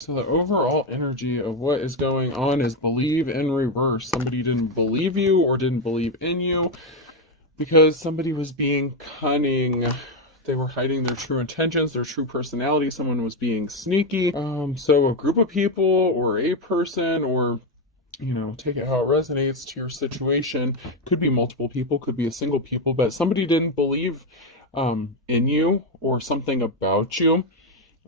So the overall energy of what is going on is believe in reverse. Somebody didn't believe you or didn't believe in you because somebody was being cunning. They were hiding their true intentions, their true personality. Someone was being sneaky. So a group of people or a person, or take it how it resonates to your situation. Could be multiple people, could be a single people, but somebody didn't believe in you or something about you.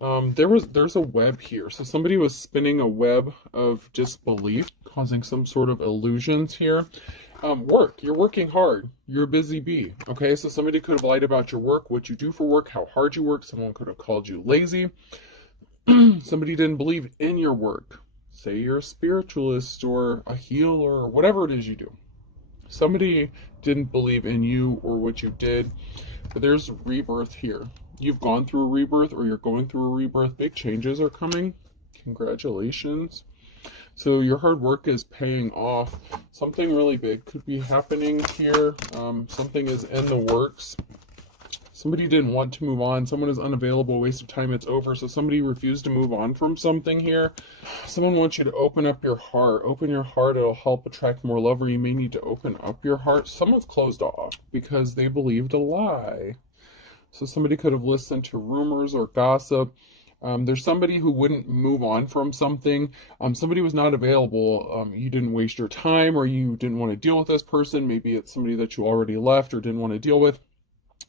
There's a web here. So somebody was spinning a web of disbelief, causing some sort of illusions here. Work. You're working hard. You're a busy bee. Okay, so somebody could have lied about your work, what you do for work, how hard you work. Someone could have called you lazy. Somebody didn't believe in your work. Say you're a spiritualist or a healer or whatever it is you do. Somebody didn't believe in you or what you did, but there's rebirth here. You've gone through a rebirth or you're going through a rebirth. Big changes are coming. Congratulations. So your hard work is paying off. Something really big could be happening here. Something is in the works. Somebody didn't want to move on. Someone is unavailable. Waste of time. It's over. So somebody refused to move on from something here. Someone wants you to open up your heart. Open your heart. It'll help attract more love, or you may need to open up your heart. Someone's closed off because they believed a lie. So somebody could have listened to rumors or gossip. There's somebody who wouldn't move on from something. Somebody was not available. You didn't waste your time, or you didn't want to deal with this person. Maybe it's somebody that you already left or didn't want to deal with.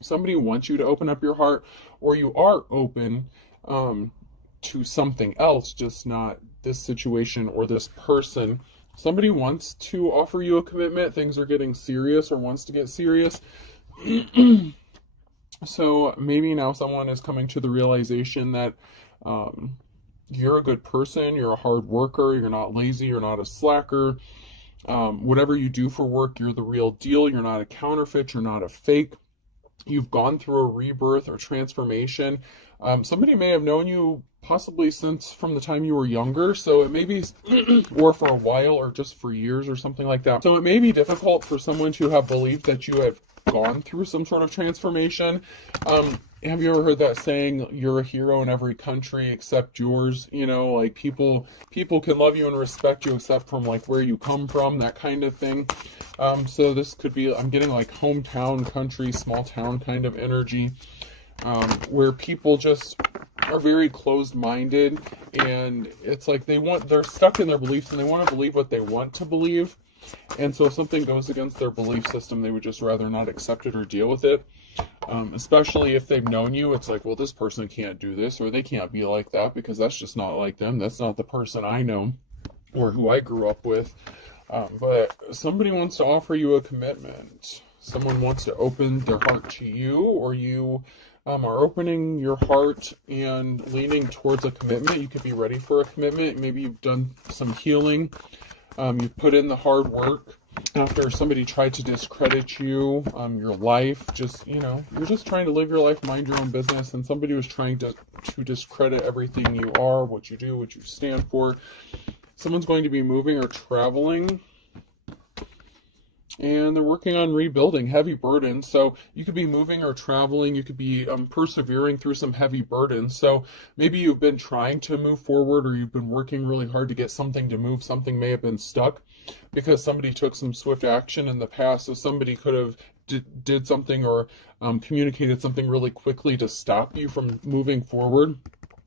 Somebody wants you to open up your heart, or you are open to something else, just not this situation or this person. Somebody wants to offer you a commitment. Things are getting serious or wants to get serious. So maybe now someone is coming to the realization that you're a good person, you're a hard worker, you're not lazy, you're not a slacker. Whatever you do for work, you're the real deal. You're not a counterfeit, you're not a fake. You've gone through a rebirth or transformation. Somebody may have known you possibly since from the time you were younger, so it may be, or for a while, or just for years or something like that. So it may be difficult for someone to have believed that you have gone through some sort of transformation. Have you ever heard that saying, you're a hero in every country except yours? Like people can love you and respect you except from like where you come from, that kind of thing. So this could be, I'm getting like hometown, country, small town kind of energy, where people just are very closed-minded, and it's like they're stuck in their beliefs and they want to believe what they want to believe. And so if something goes against their belief system, they would just rather not accept it or deal with it. Especially if they've known you, it's like, well, this person can't do this, or they can't be like that because that's just not like them. That's not the person I know or who I grew up with. But somebody wants to offer you a commitment. Someone wants to open their heart to you, or you are opening your heart and leaning towards a commitment. You could be ready for a commitment. Maybe you've done some healing. You've put in the hard work after somebody tried to discredit you, your life. You're just trying to live your life, mind your own business, and somebody was trying to discredit everything you are, what you do, what you stand for. Someone's going to be moving or traveling, and they're working on rebuilding, heavy burdens. So you could be moving or traveling. You could be persevering through some heavy burdens. So maybe you've been trying to move forward, or you've been working really hard to get something to move. Something may have been stuck because somebody took some swift action in the past. So somebody could have did something or communicated something really quickly to stop you from moving forward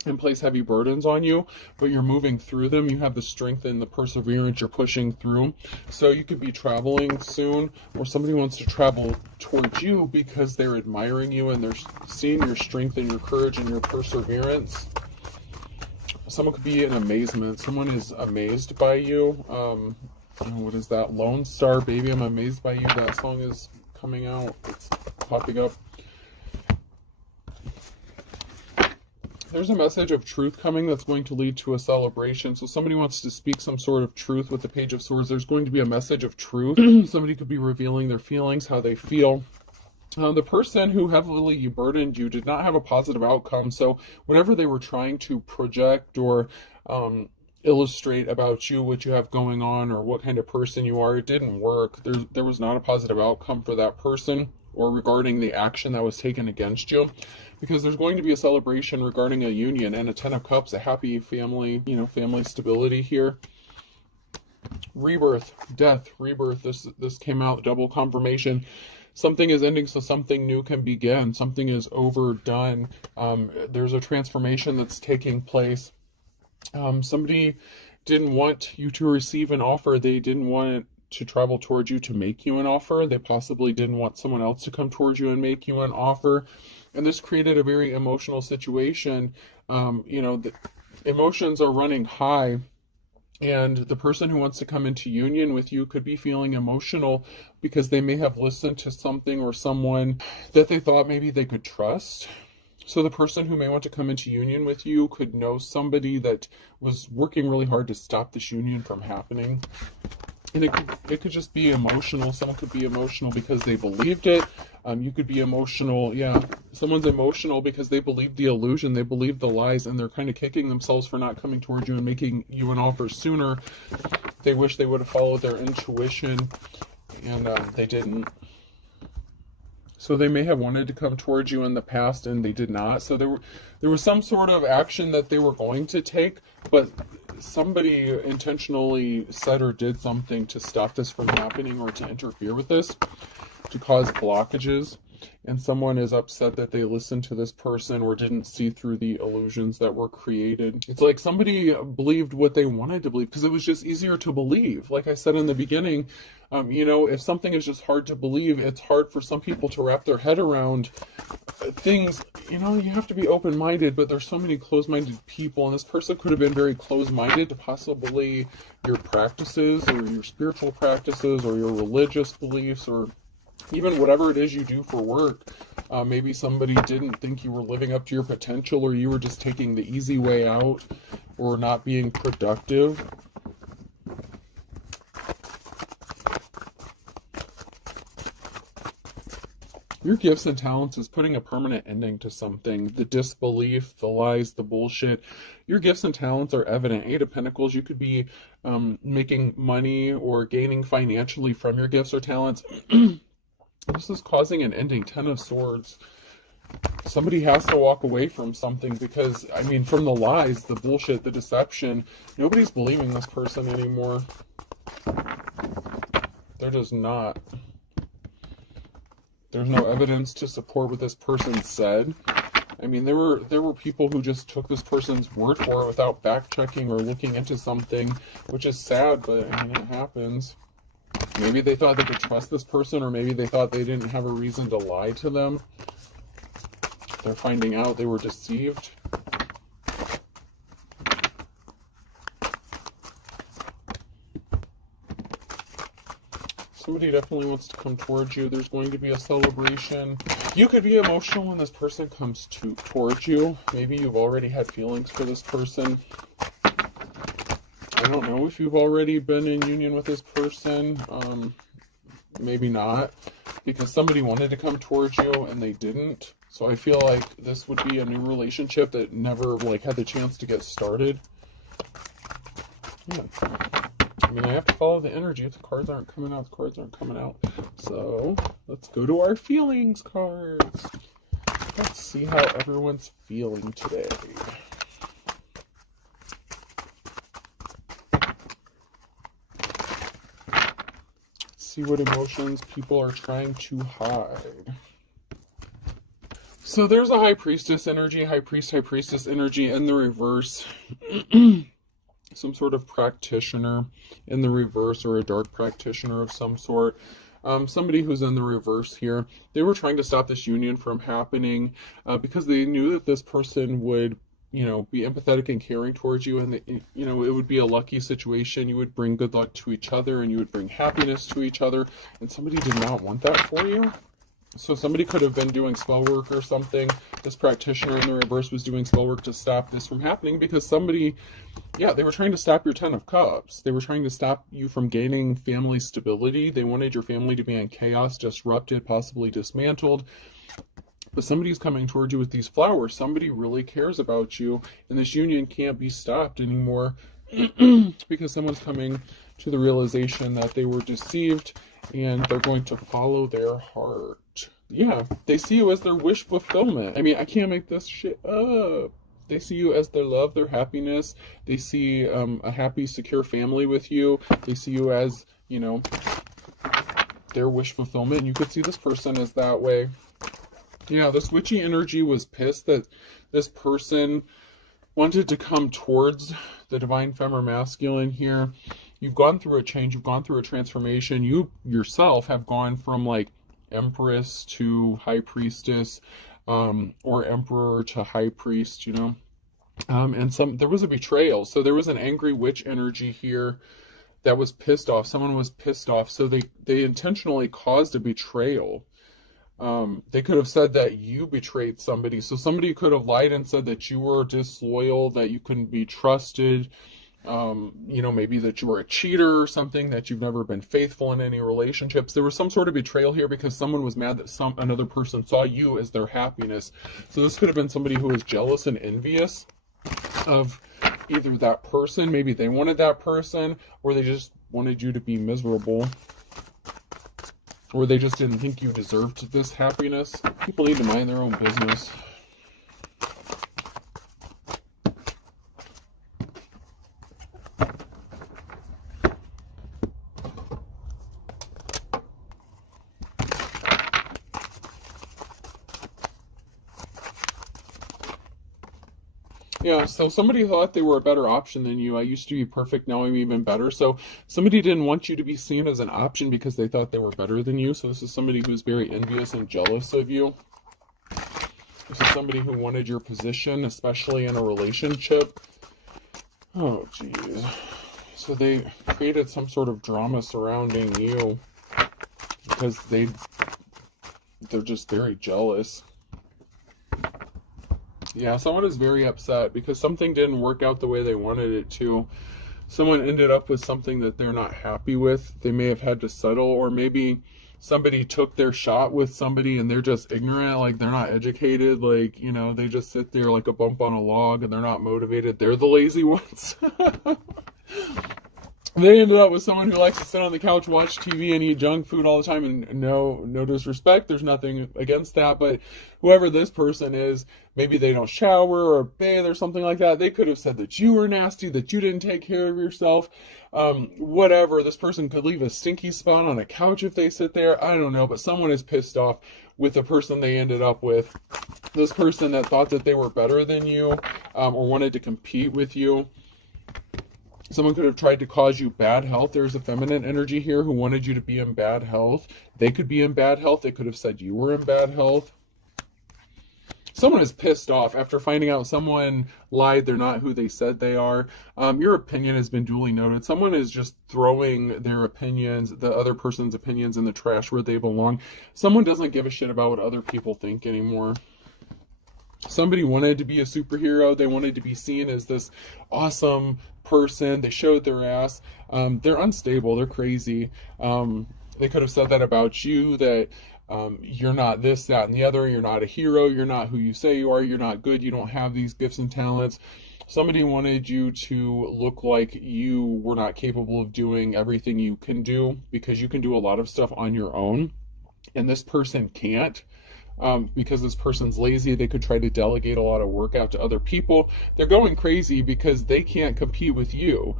and place heavy burdens on you, but you're moving through them. You have the strength and the perseverance. You're pushing through. So you could be traveling soon, or somebody wants to travel towards you because they're admiring you and they're seeing your strength and your courage and your perseverance. Someone could be in amazement. Someone is amazed by you. What is that? Lone Star, Baby, I'm Amazed by You. That song is coming out. It's popping up. There's a message of truth coming that's going to lead to a celebration. So somebody wants to speak some sort of truth with the Page of Swords. There's going to be a message of truth. Somebody could be revealing their feelings, how they feel. The person who heavily burdened you did not have a positive outcome. So whatever they were trying to project or illustrate about you, what you have going on, or what kind of person you are, it didn't work. There was not a positive outcome for that person, or regarding the action that was taken against you. because there's going to be a celebration regarding a union and a Ten of Cups, a happy family, family stability here. Rebirth, death, rebirth. This came out, double confirmation. Something is ending so something new can begin. Something is overdone. There's a transformation that's taking place. Somebody didn't want you to receive an offer. They didn't want it to travel towards you to make you an offer. They possibly didn't want someone else to come towards you and make you an offer. And this created a very emotional situation. The emotions are running high. And the person who wants to come into union with you could be feeling emotional because they may have listened to something or someone that they thought maybe they could trust. So the person who may want to come into union with you could know somebody that was working really hard to stop this union from happening. And it could just be emotional. Someone could be emotional because they believed it. You could be emotional. Yeah, someone's emotional because they believe the illusion. They believe the lies, and they're kind of kicking themselves for not coming towards you and making you an offer sooner. They wish they would have followed their intuition, and they didn't. So they may have wanted to come towards you in the past, and they did not. So there was some sort of action that they were going to take, but somebody intentionally said or did something to stop this from happening or to interfere with this, to cause blockages. And someone is upset that they listened to this person or didn't see through the illusions that were created. It's like somebody believed what they wanted to believe because it was just easier to believe. Like I said in the beginning, if something is just hard to believe, it's hard for some people to wrap their head around things. You have to be open-minded, but there's so many closed-minded people, and this person could have been very closed-minded to possibly your practices or your spiritual practices or your religious beliefs or even whatever it is you do for work. Maybe somebody didn't think you were living up to your potential, or you were just taking the easy way out, or not being productive. Your gifts and talents is putting a permanent ending to something. The disbelief, the lies, the bullshit. Your gifts and talents are evident. Eight of Pentacles, you could be making money or gaining financially from your gifts or talents. This is causing an ending. Ten of Swords. Somebody has to walk away from something because, from the lies, the bullshit, the deception, nobody's believing this person anymore. They're just not. There's no evidence to support what this person said. There were people who just took this person's word for it without fact-checking or looking into something, which is sad, but it happens. Maybe they thought they could trust this person, or maybe they thought they didn't have a reason to lie to them. They're finding out they were deceived. Somebody definitely wants to come towards you. There's going to be a celebration. You could be emotional when this person comes towards you. Maybe you've already had feelings for this person. I don't know if you've already been in union with this person. Maybe not, because somebody wanted to come towards you and they didn't. So I feel like this would be a new relationship that never had the chance to get started. Yeah. I have to follow the energy. If the cards aren't coming out, the cards aren't coming out. So let's go to our feelings cards. Let's see how everyone's feeling today. See what emotions people are trying to hide. So there's a High Priestess energy, High Priestess energy in the reverse. Some sort of practitioner in the reverse, or a dark practitioner of some sort. Somebody who's in the reverse here. They were trying to stop this union from happening because they knew that this person would be empathetic and caring towards you, and it would be a lucky situation. You would bring good luck to each other, and you would bring happiness to each other, and somebody did not want that for you. So somebody could have been doing spell work or something. This practitioner in the reverse was doing spell work to stop this from happening because somebody, they were trying to stop your Ten of Cups. They were trying to stop you from gaining family stability. They wanted your family to be in chaos, disrupted, possibly dismantled. But somebody's coming towards you with these flowers. Somebody really cares about you, and this union can't be stopped anymore because someone's coming to the realization that they were deceived, and they're going to follow their heart. Yeah, they see you as their wish fulfillment. I mean, I can't make this shit up. They see you as their love, their happiness. They see a happy, secure family with you. They see you as, you know, their wish fulfillment. And you could see this person as that way. Yeah, this witchy energy was pissed that this person wanted to come towards the divine feminine masculine here. You've gone through a change. You've gone through a transformation. You yourself have gone from like Empress to High Priestess, or Emperor to High Priest, you know. And there was a betrayal. So there was an angry witch energy here that was pissed off. Someone was pissed off. So they intentionally caused a betrayal. They could have said that you betrayed somebody. So somebody could have lied and said that you were disloyal, that you couldn't be trusted. You know, maybe that you were a cheater or something, that you've never been faithful in any relationships. There was some sort of betrayal here because someone was mad that another person saw you as their happiness. So this could have been somebody who was jealous and envious of either that person, maybe they wanted that person, or they just wanted you to be miserable, or they just didn't think you deserved this happiness. People need to mind their own business. Yeah, so somebody thought they were a better option than you. I used to be perfect, now I'm even better. So somebody didn't want you to be seen as an option because they thought they were better than you. So this is somebody who's very envious and jealous of you. This is somebody who wanted your position, especially in a relationship. Oh, jeez. So they created some sort of drama surrounding you because they're just very jealous. Yeah, someone is very upset because something didn't work out the way they wanted it to. Someone ended up with something that they're not happy with. They may have had to settle, or maybe somebody took their shot with somebody and they're just ignorant, like they're not educated, like, you know, they just sit there like a bump on a log and they're not motivated. They're the lazy ones. They ended up with someone who likes to sit on the couch, watch TV, and eat junk food all the time. And no disrespect, there's nothing against that. But whoever this person is, maybe they don't shower or bathe or something like that. They could have said that you were nasty, that you didn't take care of yourself. Whatever. This person could leave a stinky spot on a couch if they sit there. I don't know. But someone is pissed off with the person they ended up with. This person that thought that they were better than you, or wanted to compete with you. Someone could have tried to cause you bad health. There's a feminine energy here who wanted you to be in bad health. They could be in bad health. They could have said you were in bad health. Someone is pissed off after finding out someone lied. They're not who they said they are. Your opinion has been duly noted. Someone is just throwing their opinions, the other person's opinions, in the trash where they belong. Someone doesn't give a shit about what other people think anymore. Somebody wanted to be a superhero. They wanted to be seen as this awesome person. They showed their ass. They're unstable. They're crazy. They could have said that about you, that you're not this, that, and the other. You're not a hero. You're not who you say you are. You're not good. You don't have these gifts and talents. Somebody wanted you to look like you were not capable of doing everything you can do, because you can do a lot of stuff on your own, and this person can't. Because this person's lazy, they could try to delegate a lot of work out to other people. They're going crazy because they can't compete with you.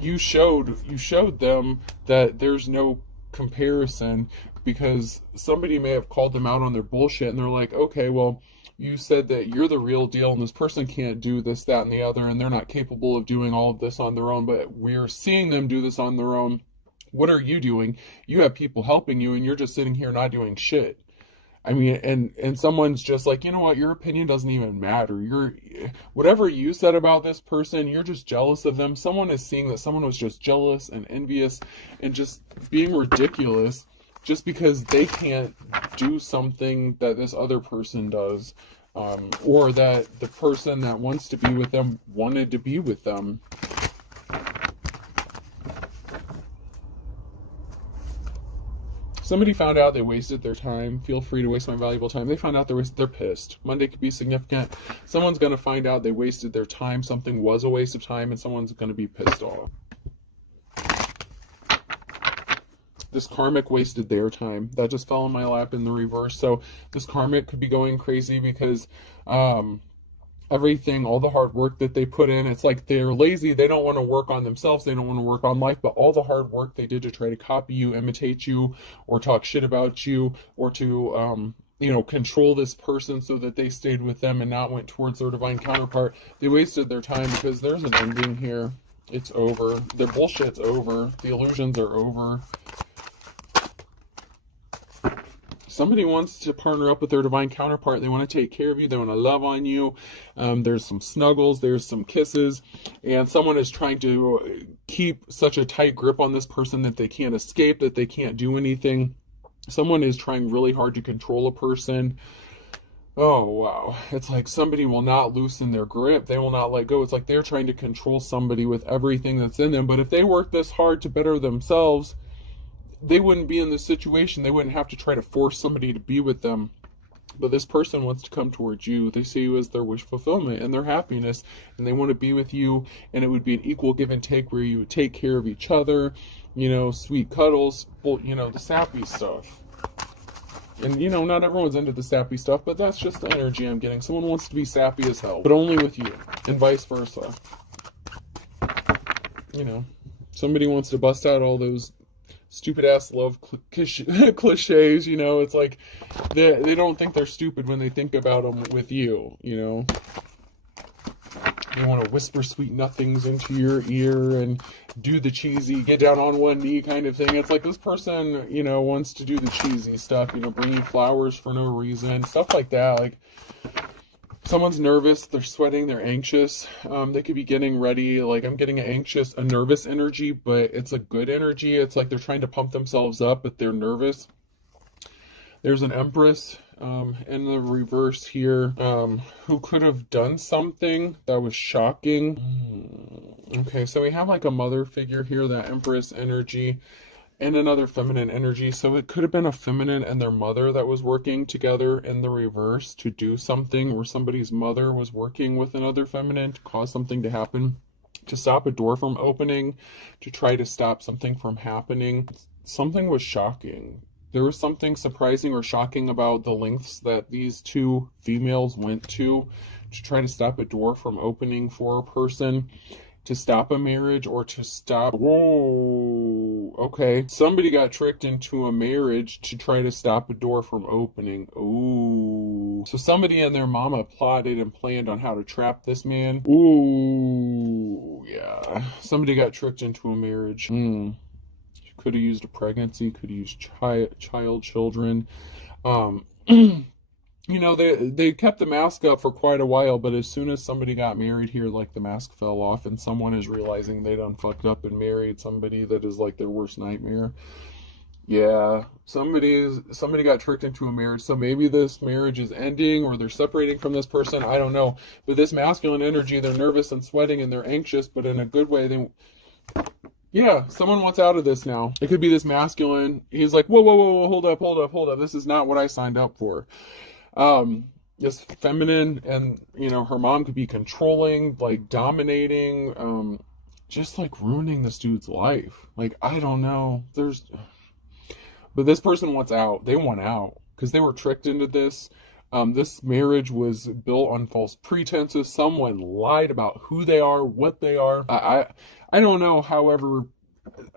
You showed them that there's no comparison, because somebody may have called them out on their bullshit, and they're like, okay, well, you said that you're the real deal and this person can't do this, that, and the other, and they're not capable of doing all of this on their own, but we're seeing them do this on their own. What are you doing? You have people helping you, and you're just sitting here not doing shit. I mean, and someone's just like, you know what, your opinion doesn't even matter. Whatever you said about this person, you're just jealous of them. Someone is seeing that someone was just jealous and envious and just being ridiculous just because they can't do something that this other person does, or that the person that wants to be with them wanted to be with them. Somebody found out they wasted their time. Feel free to waste my valuable time. They found out they're pissed. Monday could be significant. Someone's going to find out they wasted their time. Something was a waste of time, and someone's going to be pissed off. this karmic wasted their time. That just fell in my lap in the reverse. So this karmic could be going crazy because everything, all the hard work that they put in, it's like they're lazy. They don't want to work on themselves. They don't want to work on life, but all the hard work they did to try to copy you, imitate you, or talk shit about you, or to, control this person so that they stayed with them and not went towards their divine counterpart. They wasted their time because there's an ending here. It's over. Their bullshit's over. The illusions are over. Somebody wants to partner up with their divine counterpart. They want to take care of you. They want to love on you. There's some snuggles. There's some kisses. And someone is trying to keep such a tight grip on this person that they can't escape, that they can't do anything. Someone is trying really hard to control a person. Oh, wow. It's like somebody will not loosen their grip. They will not let go. It's like they're trying to control somebody with everything that's in them. But if they work this hard to better themselves, they wouldn't be in this situation. They wouldn't have to try to force somebody to be with them. But this person wants to come towards you. They see you as their wish fulfillment and their happiness. And they want to be with you. And it would be an equal give and take where you would take care of each other. Sweet cuddles. Well, the sappy stuff. And, not everyone's into the sappy stuff, but that's just the energy I'm getting. Someone wants to be sappy as hell, but only with you, and vice versa. Somebody wants to bust out all those stupid-ass love cliches, It's like they don't think they're stupid when they think about them with you, They want to whisper sweet nothings into your ear and do the cheesy, get down on one knee kind of thing. It's like this person, wants to do the cheesy stuff, bring you flowers for no reason, stuff like that. Like, someone's nervous, they're sweating, they're anxious. They could be getting ready. Like, I'm getting a nervous energy, but it's a good energy. It's like they're trying to pump themselves up, but they're nervous. There's an Empress in the reverse here who could have done something that was shocking. Okay, so we have like a mother figure here, that Empress energy, and another feminine energy. So it could have been a feminine and their mother that was working together in the reverse to do something, where somebody's mother was working with another feminine to cause something to happen, to stop a door from opening, to try to stop something from happening. Something was shocking. There was something surprising or shocking about the lengths that these two females went to try to stop a door from opening for a person, to stop a marriage, or to stop... Whoa, okay. Somebody got tricked into a marriage to try to stop a door from opening. Ooh. So somebody and their mama plotted and planned on how to trap this man. Ooh, yeah. Somebody got tricked into a marriage. Could have used a pregnancy, could have used children. They kept the mask up for quite a while, but as soon as somebody got married here, like, the mask fell off, and someone is realizing they done fucked up and married somebody that is like their worst nightmare. Yeah, somebody got tricked into a marriage. So maybe this marriage is ending, or they're separating from this person. I don't know. But this masculine energy, they're nervous and sweating and they're anxious, but in a good way. Yeah, someone wants out of this now. It could be this masculine. He's like, whoa, hold up. This is not what I signed up for. This feminine, and, her mom could be controlling, like, dominating, just, like, ruining this dude's life. Like, I don't know. But this person wants out. They want out because they were tricked into this. This marriage was built on false pretenses. Someone lied about who they are, what they are. I don't know. However,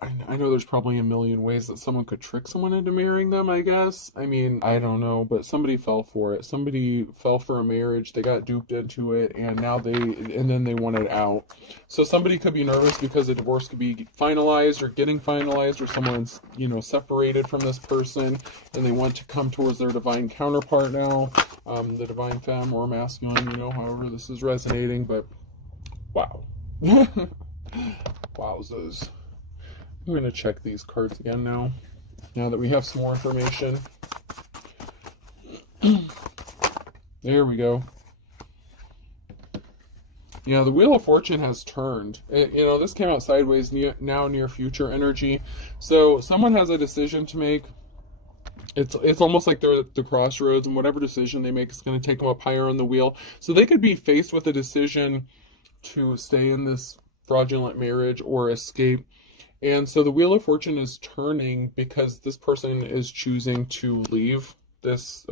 I know there's probably a million ways that someone could trick someone into marrying them, I guess. I mean, I don't know, but somebody fell for it. Somebody fell for a marriage. They got duped into it, and then they wanted out. So somebody could be nervous because a divorce could be finalized or getting finalized, or someone's, separated from this person, and they want to come towards their divine counterpart now, the divine femme or masculine, however this is resonating, but wow. Wowzers. I'm going to check these cards again now that we have some more information. There we go. Yeah, the Wheel of Fortune has turned. This came out sideways, now near future energy. So someone has a decision to make. It's almost like they're at the crossroads, and whatever decision they make is going to take them up higher on the wheel. So they could be faced with a decision to stay in this fraudulent marriage or escape. And so the Wheel of Fortune is turning because this person is choosing to leave this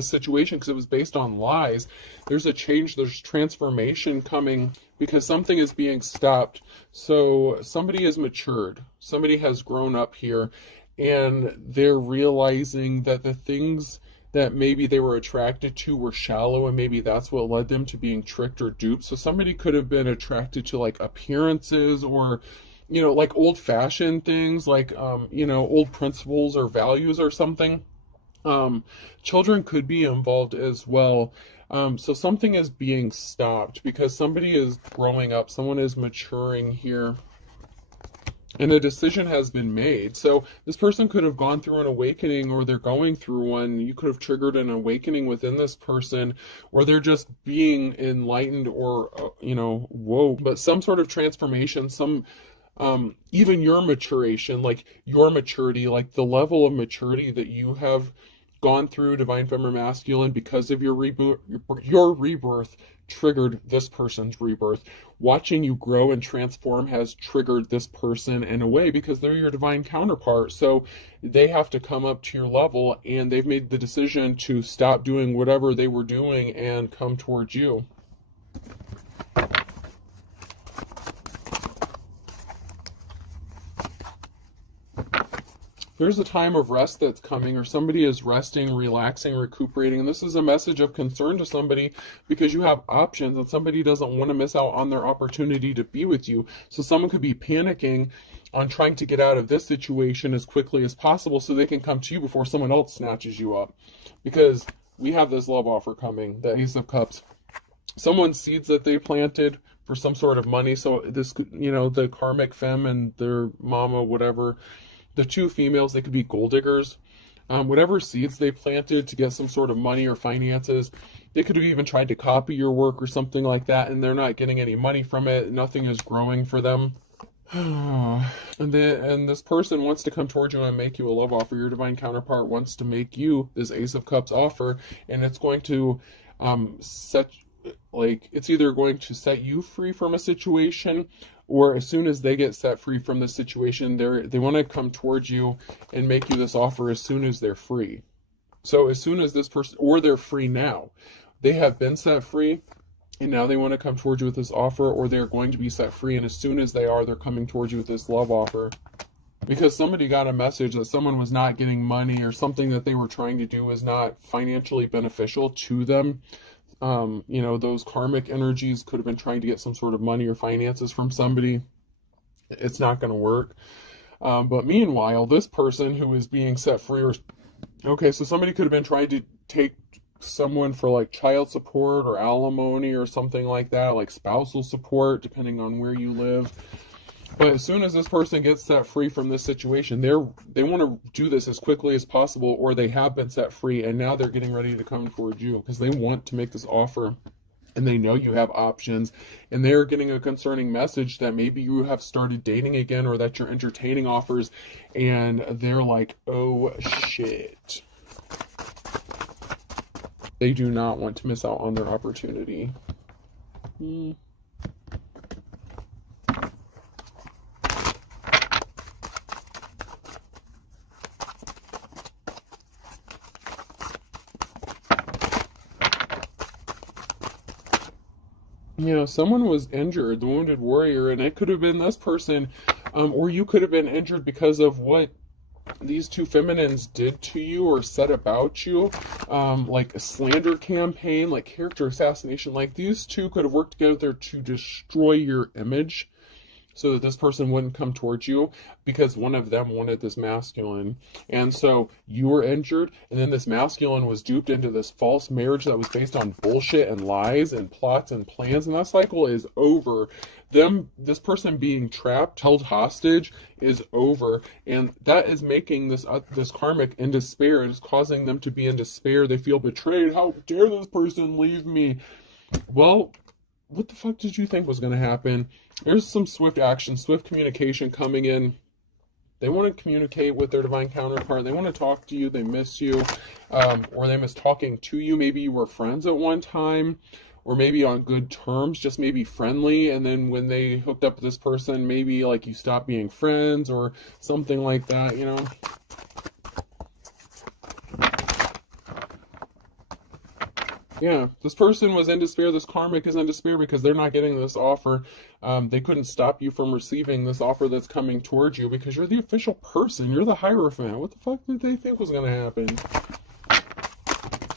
situation because it was based on lies. There's a change, there's transformation coming because something is being stopped. So somebody has matured, somebody has grown up here, and they're realizing that the things that maybe they were attracted to were shallow, and maybe that's what led them to being tricked or duped. So somebody could have been attracted to like appearances, or like old-fashioned things, like old principles or values or something. Children could be involved as well. So something is being stopped because somebody is growing up, someone is maturing here, and a decision has been made. So this person could have gone through an awakening, or they're going through one. You could have triggered an awakening within this person, or they're just being enlightened, or whoa, but some sort of transformation, even your maturation, like your maturity, like the level of maturity that you have gone through, divine feminine masculine, because of your rebirth triggered this person's rebirth. Watching you grow and transform has triggered this person in a way because they're your divine counterpart. So they have to come up to your level, and they've made the decision to stop doing whatever they were doing and come towards you. There's a time of rest that's coming, or somebody is resting, relaxing, recuperating. And this is a message of concern to somebody because you have options, and somebody doesn't want to miss out on their opportunity to be with you. So someone could be panicking on trying to get out of this situation as quickly as possible so they can come to you before someone else snatches you up. Because we have this love offer coming, the Ace of Cups. Someone's seeds that they planted for some sort of money. So this, the karmic femme and their mama, whatever, the two females, they could be gold diggers. Whatever seeds they planted to get some sort of money or finances, they could have even tried to copy your work or something like that, and they're not getting any money from it. Nothing is growing for them. And this person wants to come towards you and make you a love offer. Your divine counterpart wants to make you this Ace of Cups offer, and it's going to it's either going to set you free from a situation, or as soon as they get set free from the situation, they want to come towards you and make you this offer as soon as they're free. So as soon as this person, or they're free now, they have been set free, and now they want to come towards you with this offer, or they're going to be set free, and as soon as they are, they're coming towards you with this love offer. Because somebody got a message that someone was not getting money, or something that they were trying to do was not financially beneficial to them. Those karmic energies could have been trying to get some sort of money or finances from somebody. It's not going to work. But meanwhile, this person who is being set free, so somebody could have been trying to take someone for like child support or alimony or something like that, like spousal support, depending on where you live. But as soon as this person gets set free from this situation, they want to do this as quickly as possible, or they have been set free, and now they're getting ready to come towards you because they want to make this offer, and they know you have options, and they're getting a concerning message that maybe you have started dating again, or that you're entertaining offers, and they're like, oh shit. They do not want to miss out on their opportunity. Someone was injured, the wounded warrior, and it could have been this person, or you could have been injured because of what these two feminines did to you or said about you, like a slander campaign, like character assassination. Like these two could have worked together to destroy your image so that this person wouldn't come towards you, because one of them wanted this masculine. And so you were injured, and then this masculine was duped into this false marriage that was based on bullshit and lies and plots and plans, and that cycle is over. This person being trapped, held hostage, is over, and that is making this karmic in despair. It is causing them to be in despair. They feel betrayed. How dare this person leave me? Well, what the fuck did you think was going to happen? There's some swift action, swift communication coming in. They want to communicate with their divine counterpart. They want to talk to you. They miss you, or they miss talking to you. Maybe you were friends at one time, or maybe on good terms, just maybe friendly, and then when they hooked up with this person, maybe like you stopped being friends or something like that, you know. Yeah, this person was in despair. This karmic is in despair because they're not getting this offer. They couldn't stop you from receiving this offer that's coming towards you because you're the official person. You're the Hierophant. What the fuck did they think was going to happen?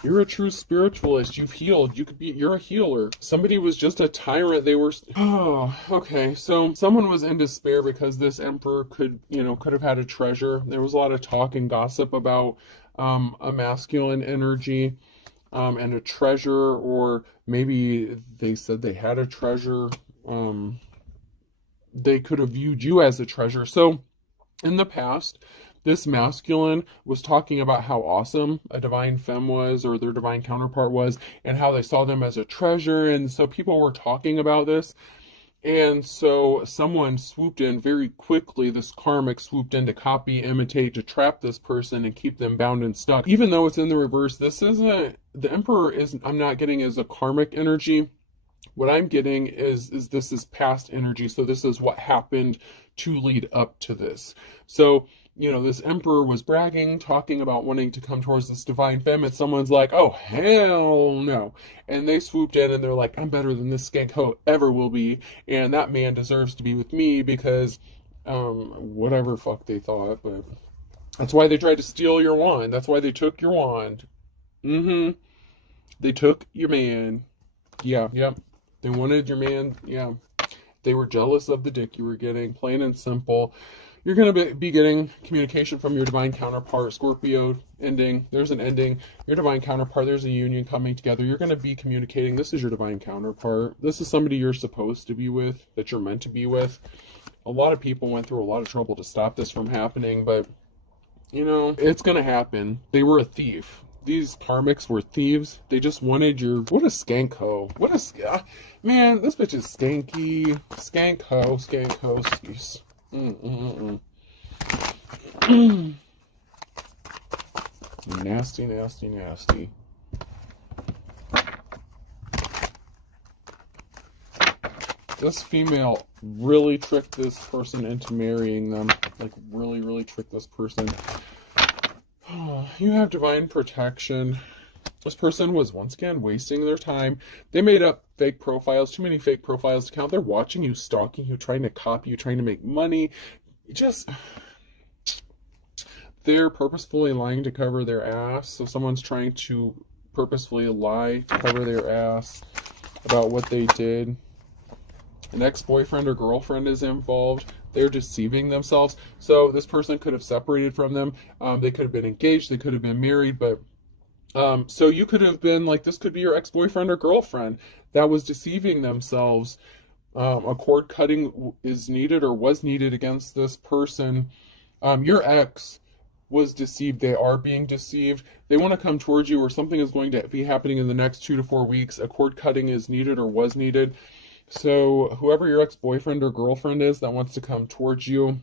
You're a true spiritualist. You've healed. You're a healer. Somebody was just a tyrant. They were, oh, okay. So someone was in despair because this emperor could have had a treasure. There was a lot of talk and gossip about a masculine energy. And a treasure, or maybe they said they had a treasure. They could have viewed you as a treasure. So in the past, this masculine was talking about how awesome a divine femme was, or their divine counterpart was, and how they saw them as a treasure. And so people were talking about this. And so someone swooped in very quickly. This karmic swooped in to copy, imitate, to trap this person and keep them bound and stuck. Even though it's in the reverse, this isn't, the emperor isn't, I'm not getting as a karmic energy. What I'm getting is this is past energy. So this is what happened to lead up to this. So, this emperor was bragging, talking about wanting to come towards this divine femme, and someone's like, oh, hell no. And they swooped in and they're like, I'm better than this skank hoe ever will be. And that man deserves to be with me because, whatever fuck they thought. But that's why they tried to steal your wand. That's why they took your wand. They took your man. Yeah, yep. They wanted your man. Yeah. They were jealous of the dick you were getting, plain and simple. You're going to be getting communication from your divine counterpart. Scorpio ending. There's an ending. Your divine counterpart, there's a union coming together. You're going to be communicating. This is your divine counterpart. This is somebody you're supposed to be with, that you're meant to be with. A lot of people went through a lot of trouble to stop this from happening, but, it's going to happen. They were a thief. These karmics were thieves. They just wanted your... What a skank hoe. Man, this bitch is skanky. Skank hoe. Skank hoe. Jeez. Nasty, nasty, nasty. This female really tricked this person into marrying them. Like, really, really tricked this person. You have divine protection. This person was once again wasting their time. They made up fake profiles, too many fake profiles to count. They're watching you, stalking you, trying to copy you, trying to make money. They're purposefully lying to cover their ass. So someone's trying to purposefully lie to cover their ass about what they did. An ex-boyfriend or girlfriend is involved. They're deceiving themselves. So this person could have separated from them. They could have been engaged. They could have been married. But so you could have been like, this could be your ex-boyfriend or girlfriend that was deceiving themselves. A cord cutting is needed or was needed against this person. Your ex was deceived. They are being deceived. They want to come towards you, or something is going to be happening in the next 2 to 4 weeks. A cord cutting is needed or was needed. So whoever your ex-boyfriend or girlfriend is that wants to come towards you.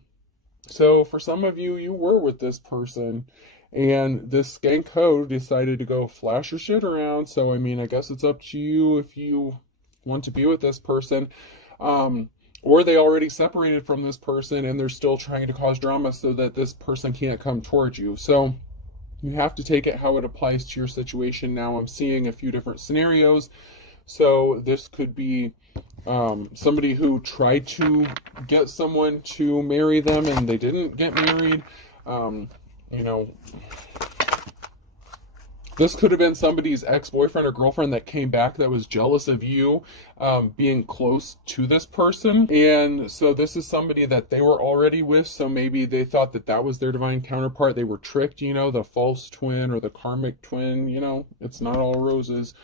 So for some of you, you were with this person, and this skank hoe decided to go flash your shit around. So, I mean, I guess it's up to you if you want to be with this person. Or they already separated from this person and they're still trying to cause drama so that this person can't come towards you. So you have to take it how it applies to your situation. Now I'm seeing a few different scenarios. So this could be somebody who tried to get someone to marry them and they didn't get married. This could have been somebody's ex-boyfriend or girlfriend that came back that was jealous of you being close to this person. And so this is somebody that they were already with. So maybe they thought that that was their divine counterpart. They were tricked, the false twin or the karmic twin. It's not all roses.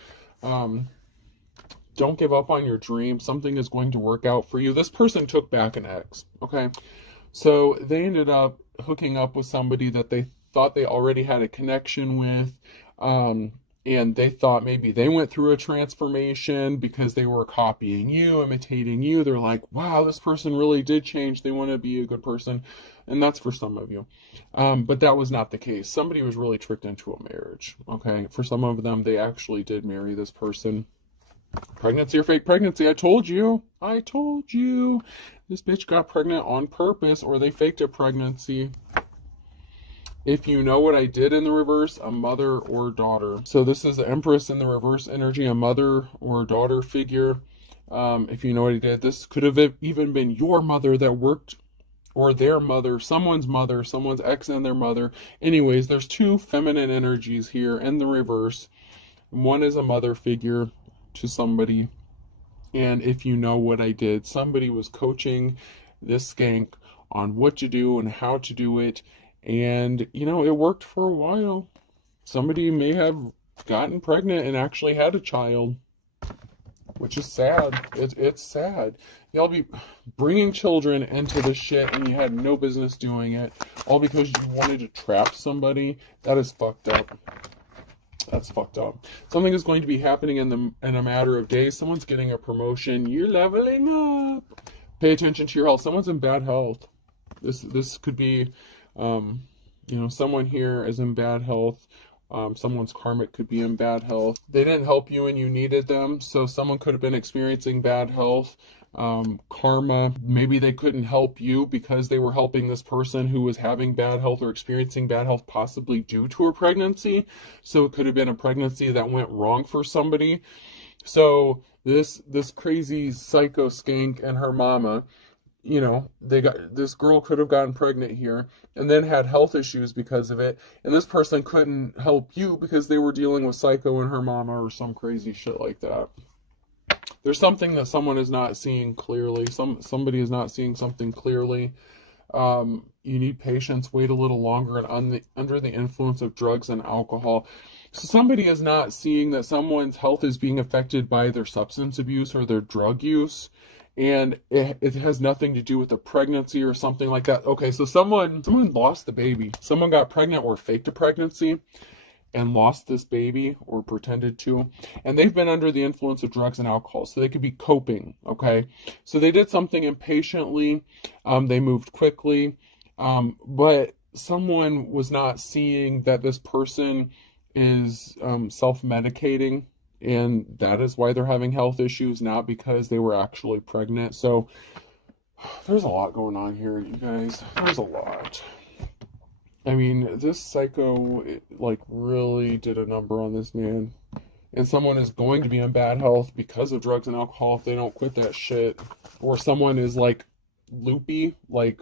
Don't give up on your dream. Something is going to work out for you. This person took back an ex, okay? So they ended up hooking up with somebody that they thought they already had a connection with. And they thought maybe they went through a transformation because they were copying you, imitating you. They're like, wow, this person really did change. They want to be a good person. And that's for some of you. But that was not the case. Somebody was really tricked into a marriage, okay? For some of them, they actually did marry this person. Pregnancy or fake pregnancy. I told you. I told you. This bitch got pregnant on purpose, or they faked a pregnancy. If you know what I did in the reverse, a mother or daughter. So this is the Empress in the reverse energy, a mother or daughter figure. If you know what I did, this could have even been your mother that worked, or their mother, someone's ex and their mother. Anyways, there's two feminine energies here in the reverse. One is a mother figure to somebody. And if you know what I did, somebody was coaching this skank on what to do and how to do it. And, you know, it worked for a while. Somebody may have gotten pregnant and actually had a child, which is sad. It's sad. Y'all be bringing children into this shit and you had no business doing it, all because you wanted to trap somebody. That is fucked up. That's fucked up. Something is going to be happening in a matter of days. Someone's getting a promotion. You're leveling up. Pay attention to your health. Someone's in bad health. This could be, you know, someone here is in bad health. Someone's karmic could be in bad health. They didn't help you and you needed them. So someone could have been experiencing bad health. Karma, maybe they couldn't help you because they were helping this person who was having bad health or experiencing bad health, possibly due to a pregnancy. So it could have been a pregnancy that went wrong for somebody. So this crazy psycho skank and her mama, you know, this girl could have gotten pregnant here and then had health issues because of it, and this person couldn't help you because they were dealing with psycho and her mama or some crazy shit like that. There's something that someone is not seeing clearly. Somebody is not seeing something clearly. You need patience. Wait a little longer. And under the influence of drugs and alcohol. So somebody is not seeing that someone's health is being affected by their substance abuse or their drug use. And it has nothing to do with a pregnancy or something like that. Okay, so someone lost the baby. Someone got pregnant or faked a pregnancy and lost this baby or pretended to, and they've been under the influence of drugs and alcohol, so they could be coping. Okay, so they did something impatiently, they moved quickly, but someone was not seeing that this person is self-medicating, and that is why they're having health issues, not because they were actually pregnant. So there's a lot going on here, you guys. There's a lot. I mean, this psycho, like, really did a number on this man. And someone is going to be in bad health because of drugs and alcohol if they don't quit that shit. Or someone is, like, loopy, like,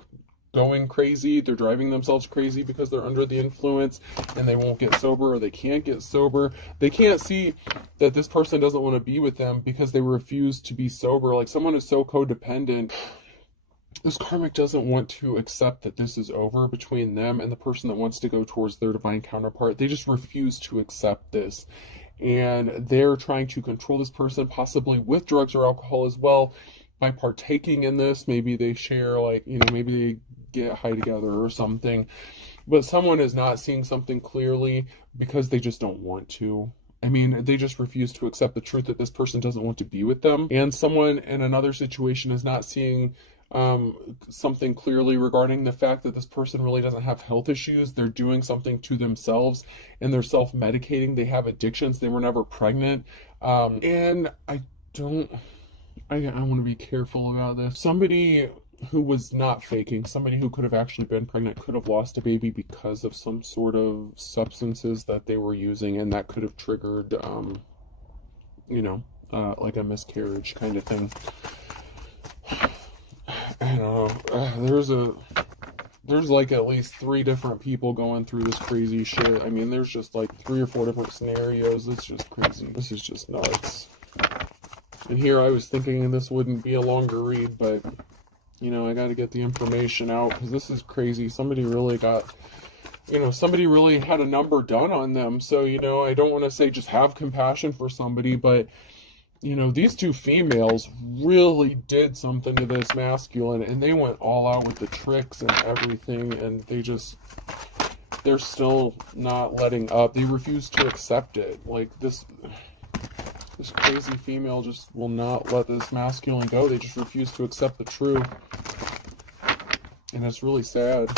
going crazy. They're driving themselves crazy because they're under the influence and they won't get sober, or they can't get sober. They can't see that this person doesn't want to be with them because they refuse to be sober. Like, someone is so codependent. This karmic doesn't want to accept that this is over between them and the person that wants to go towards their divine counterpart. They just refuse to accept this. And they're trying to control this person, possibly with drugs or alcohol as well, by partaking in this. Maybe they share, like, you know, maybe they get high together or something. But someone is not seeing something clearly because they just don't want to. I mean, they just refuse to accept the truth that this person doesn't want to be with them. And someone in another situation is not seeing something clearly regarding the fact that this person really doesn't have health issues. They're doing something to themselves and they're self-medicating. They have addictions. They were never pregnant. And I want to be careful about this. Somebody who was not faking, somebody who could have actually been pregnant, could have lost a baby because of some sort of substances that they were using, and that could have triggered, you know, like a miscarriage kind of thing. I don't know. There's like at least 3 different people going through this crazy shit. I mean, there's just like 3 or 4 different scenarios. It's just crazy. This is just nuts. And here I was thinking this wouldn't be a longer read, but, you know, I got to get the information out because this is crazy. Somebody really got, you know, somebody really had a number done on them. So, you know, I don't want to say just have compassion for somebody, but, you know, these 2 females really did something to this masculine, and they went all out with the tricks and everything, and they're still not letting up. They refuse to accept it. Like, this crazy female just will not let this masculine go. They just refuse to accept the truth. And it's really sad.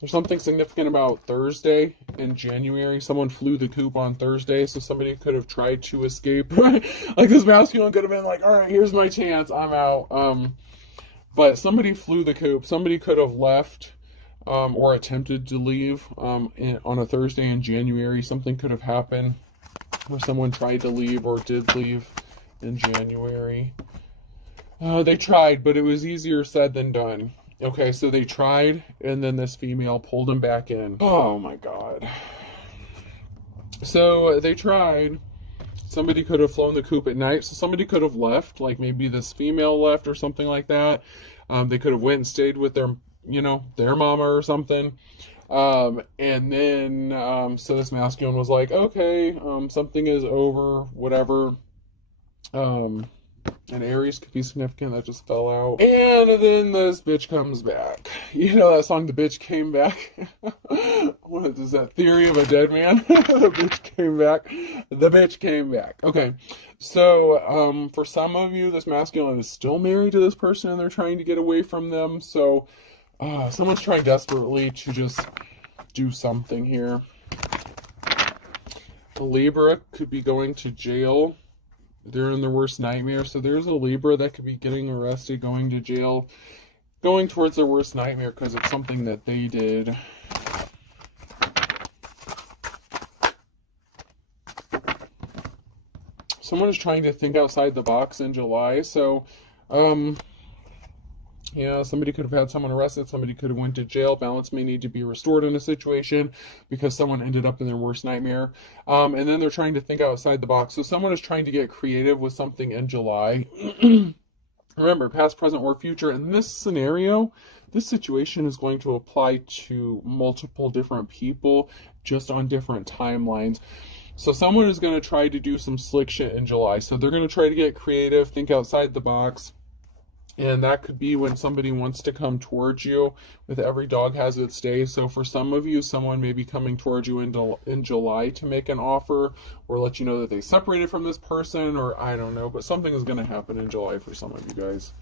There's something significant about Thursday in January. Someone flew the coop on Thursday, so somebody could have tried to escape. Like this masculine could have been like, all right, here's my chance, I'm out. But somebody flew the coop. Somebody could have left or attempted to leave on a Thursday in January. Something could have happened where someone tried to leave or did leave in January. They tried, but it was easier said than done. Okay, so they tried, and then this female pulled them back in. Oh my God. So they tried. Somebody could have flown the coop at night, so somebody could have left, like maybe this female left or something like that. They could have went and stayed with their, their mama or something. And then, so this masculine was like, okay, something is over, whatever. And Aries could be significant, that just fell out. And then this bitch comes back. You know that song, The Bitch Came Back? What is that, Theory of a Dead Man? The bitch came back. The bitch came back. Okay, so for some of you, this masculine is still married to this person and they're trying to get away from them. So someone's trying desperately to just do something here. A Libra could be going to jail. They're in their worst nightmare. So there's a Libra that could be getting arrested, going to jail, going towards their worst nightmare because it's something that they did. Someone is trying to think outside the box in July. So, yeah, somebody could have had someone arrested. Somebody could have went to jail. Balance may need to be restored in a situation because someone ended up in their worst nightmare. And then they're trying to think outside the box. So someone is trying to get creative with something in July. Remember, past, present, or future. In this scenario, this situation is going to apply to multiple different people just on different timelines. So someone is going to try to do some slick shit in July. So they're going to try to get creative, think outside the box. And that could be when somebody wants to come towards you. With every dog has its day. So for some of you, someone may be coming towards you in July to make an offer or let you know that they separated from this person, or I don't know. But something is going to happen in July for some of you guys.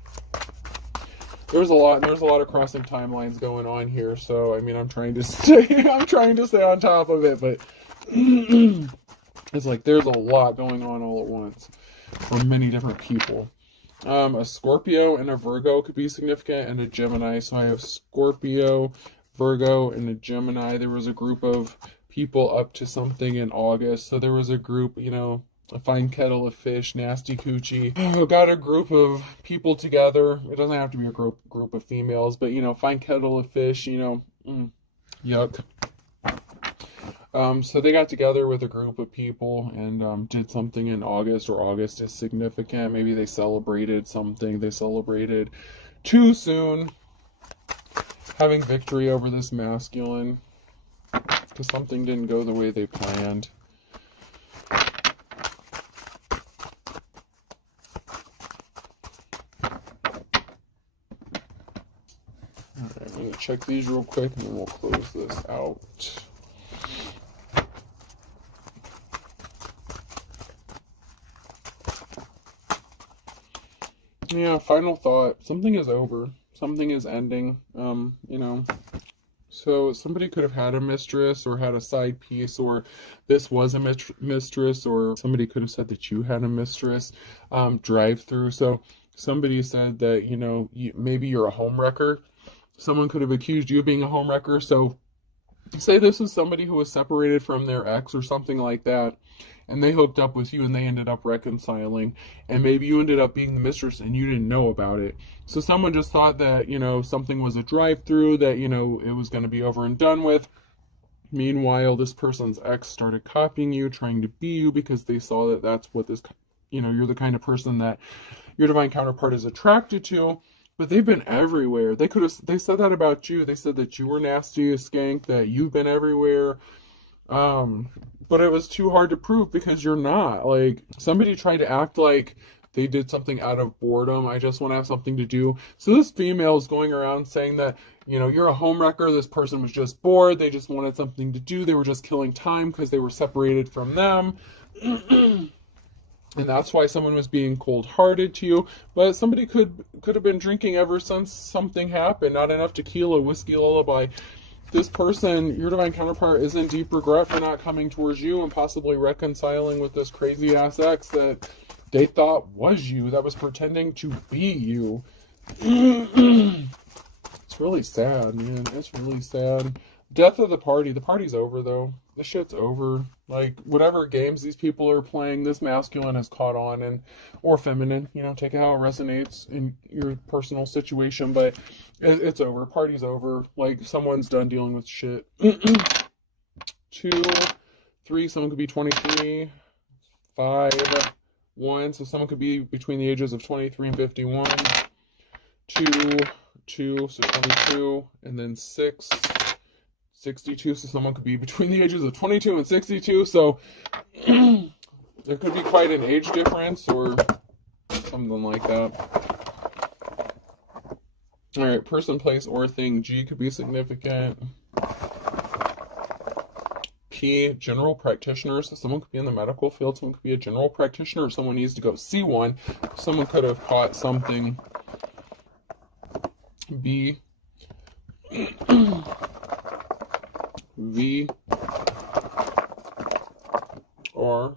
There's a lot of crossing timelines going on here. So I mean, I'm trying to stay on top of it, but it's like there's a lot going on all at once for many different people. A Scorpio and a Virgo could be significant, and a Gemini. So I have Scorpio, Virgo, and a Gemini. There was a group of people up to something in August. So there was a group, a fine kettle of fish, nasty coochie. Got a group of people together. It doesn't have to be a group of females, but, fine kettle of fish, yuck. So they got together with a group of people and did something in August, or August is significant. Maybe they celebrated something. They celebrated too soon, having victory over this masculine because something didn't go the way they planned. Alright, I'm going to check these real quick and then we'll close this out. Yeah, final thought. Something is over. Something is ending. So somebody could have had a mistress or had a side piece, or this was a mistress, or somebody could have said that you had a mistress. Drive through. So somebody said that, maybe you're a homewrecker. Someone could have accused you of being a homewrecker. So say this is somebody who was separated from their ex or something like that, and they hooked up with you and they ended up reconciling, and maybe you ended up being the mistress and you didn't know about it. So someone just thought that, something was a drive-through, that, it was going to be over and done with. Meanwhile, this person's ex started copying you, trying to be you, because they saw that that's what this, you're the kind of person that your divine counterpart is attracted to. But they've been everywhere. They said that about you. They said that you were nasty, a skank, that you've been everywhere. But it was too hard to prove because you're not. Like, somebody tried to act like they did something out of boredom. I just want to have something to do. So this female is going around saying that, you're a homewrecker. This person was just bored. They just wanted something to do. They were just killing time because they were separated from them. And that's why someone was being cold-hearted to you. But somebody could have been drinking ever since something happened. Not enough tequila, whiskey lullaby. this person, your divine counterpart, is in deep regret for not coming towards you and possibly reconciling with this crazy ass ex that they thought was you, that was pretending to be you. It's really sad, man. It's really sad. Death of the party. The party's over, though. This shit's over. Like, whatever games these people are playing, this masculine has caught on, and or feminine. You know, take it how it resonates in your personal situation, but it's over. Party's over. Like, someone's done dealing with shit. 2, 3. Someone could be 23. 5, 1. So someone could be between the ages of 23 and 51. 2, so 22, and then 6, 62, so someone could be between the ages of 22 and 62, so there could be quite an age difference, or something like that. Alright, person, place, or thing. G could be significant. P, general practitioner, so someone could be in the medical field, someone could be a general practitioner, someone needs to go see one, someone could have caught something. B, V, or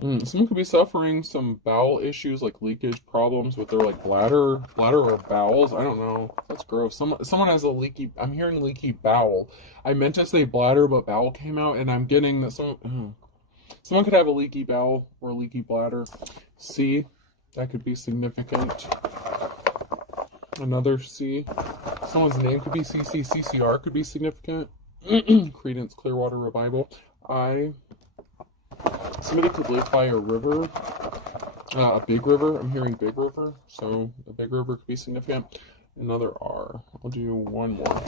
someone could be suffering some bowel issues, like leakage problems with their like bladder or bowels. I don't know. That's gross. Someone has a leaky. I'm hearing leaky bowel. I meant to say bladder, but bowel came out, and I'm getting that someone could have a leaky bowel or a leaky bladder. C, that could be significant. Another C. Someone's name could be CC. CCR could be significant. Credence Clearwater Revival. I. Somebody could live by a river. A big river. I'm hearing big river. So a big river could be significant. Another R. I'll do one more.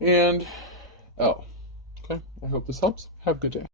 And L. Okay. I hope this helps. Have a good day.